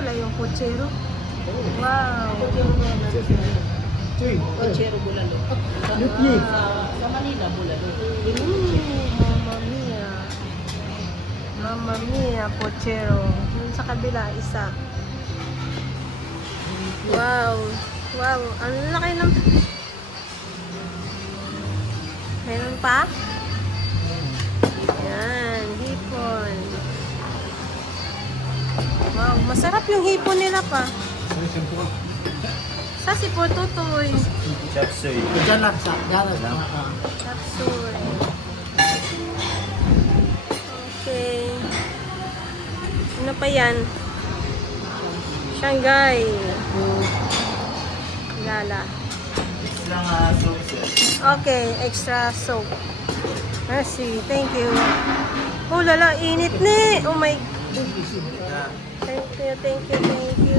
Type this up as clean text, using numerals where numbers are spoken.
pala yung puchero. Wow. Puchero bulalo. Sa Manila, bulalo. Mamma mia. Mamma mia, puchero. Yung sa kabila, isa. Wow. Wow. Ang laki ng... Meron pa? Yan. Hipon. Wow. Masarap yung hipon nila pa. Sa si Pototoy. Chop suey. Diyan lang sa garage lang. Capsule. Okay. Ano pa yan? Shanghai. Lala. Lang soup sir. Okay, extra soap. Merci, thank you. Oh lala, init ni. Oh my. Thank you, thank you, thank you.